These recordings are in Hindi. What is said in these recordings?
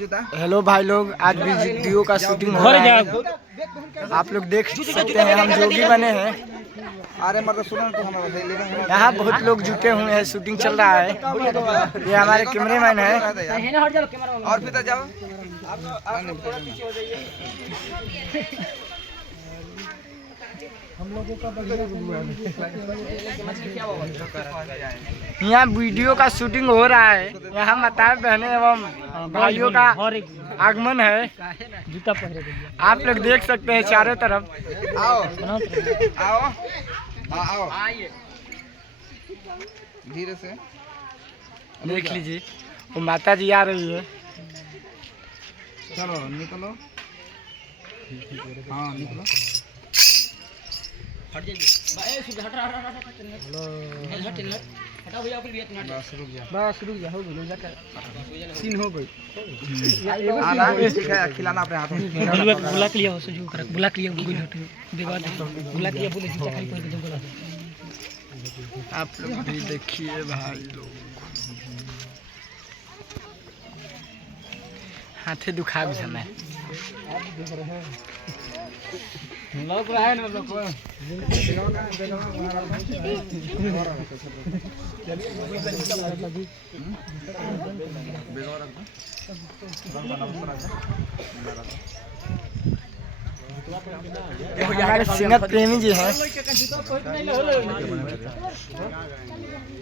हेलो भाई लोग, आज भी वीडियो का शूटिंग हो रहा है। आप लोग देख सकते हैं हम जोगी बने हैं। अरे मतलब सुनो तो हमारा यहाँ बहुत लोग जुटे हुए हैं, शूटिंग चल रहा है। ये हमारे कैमरेमैन है। और फिर जाओ हम लोगों का यहाँ वीडियो का शूटिंग हो रहा है। यहाँ माताएं बहनें एवं भाइयों का आगमन है। आप लोग देख सकते हैं चारों तरफ। आओ आओ आओ धीरे से देख लीजिए, वो माता जी आ रही है। चलो निकलो। हाँ निकलो। बस रुक जा, हो गई सीन हो गई। खिलाना अपने हाथ में। बुला के लिया हो सजू कर बुला के लिया गूगल हटे देवा बुला के लिया बोले जूता खाली पहन के जंगल आ। आप लोग भी देखिए भाई लोग, हाथे दुखा भी समय लोग रहे ना लोग हमारे सिंगर प्रेमी जी हैं।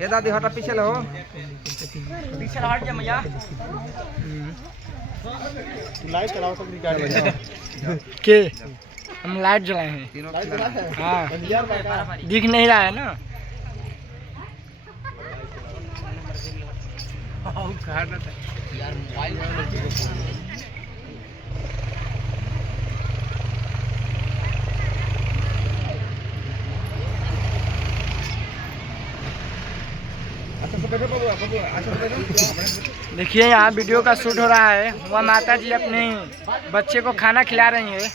ये दादी हटा पीछे लो, पीछे हट जा मैया। लाइट चलाओ सब निकाल के हम लाइट जलाए हैं। हाँ दिख नहीं रहा है ना। देखिए यहाँ वीडियो का शूट हो रहा है। वह माता जी अपने बच्चे को खाना खिला रही है।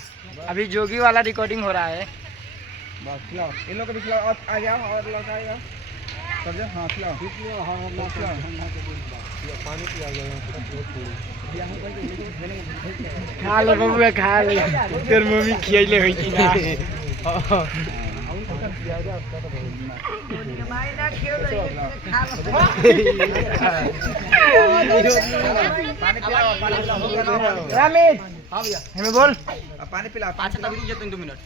अभी जोगी वाला रिकॉर्डिंग हो रहा है। बस खिलाओ, इन लोगों को भी खिलाओ। आ जाओ और लड़का आएगा सब जो। हाँ खिलाओ पानी पिया खा ले बबुआ, खा ले। तेरे मम्मी खियाइले होई कि ना। रामित हमें बोल पानी पिला। 5 मिनट रुक जा, 2 मिनट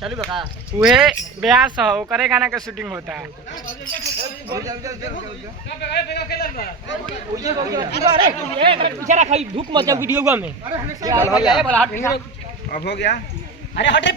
चलू बका। उहे ब्यास हो करे गाना का शूटिंग होता है। पीछे रख, धूप मत जा वीडियो में। अब हो गया। अरे हट रे।